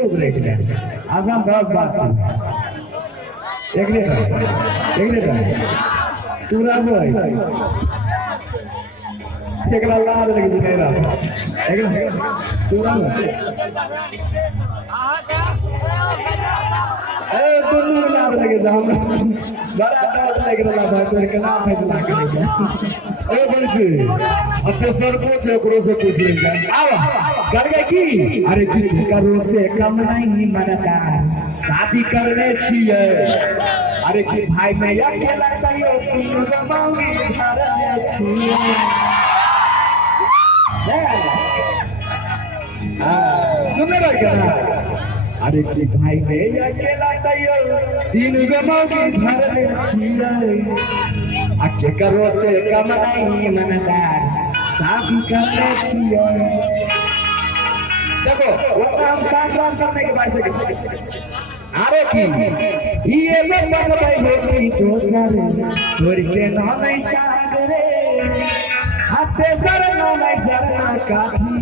खूब रेट ले आसान बहुत बात थी एक ले तू ना बोल एक लाल लगी मेरा एक तू ना दोनों लाभ लगे जाम बड़ा डाल लगे ना भाई तो केना फैसला करेगा ए बंसी अते सरपंच एकरो से पूछ ले जा आवा कर गए की अरे की करो से कम नहीं मनता शादी करने छिए अरे की भाई मैं अकेला कहियो तुम गमाओगे घरे छिए सुन रहे क्या अरे की भाई मैं अकेला कहियो तीन गमाओगे घरे छिए अके करो से कम नहीं मनता शादी करने छिए देखो उतना हम साथ करने के बाद से आरे की ये लोग बन गए होती दोसर तोर के नाम नहीं सागरे हाथे सर नाम नहीं जरना काफी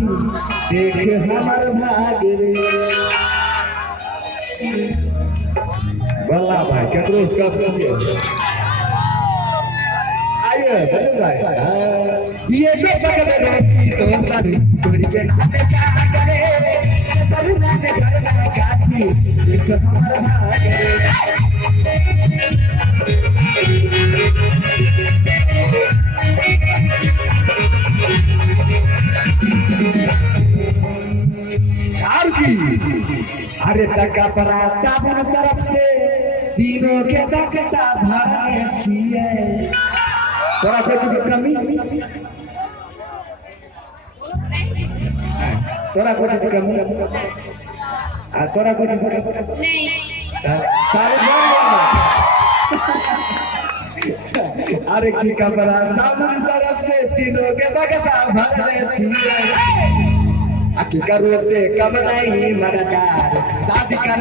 देख हमर भाग रे बल्ला भाई केकरो उसका पूछिए आइए बच्चे भाई ये जो बन गए होती दोसर तोर के नाम नहीं सागरे सर नाम जरना काफी देख हमर भाग रे अरे टका परा साबुन सरफ से तीनों के तक साधारण छिए तोरा कोई चीज कमी तोरा कोई चीज कमी तोरा कोई चीज कमी नहीं सारे अरे की कपड़ा साबुन सरफ से तीनों के तक साधारण छिए अके करो से कम नहीं मरदार शादी कर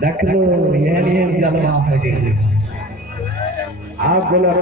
देख लो ये जलवा है आप बोला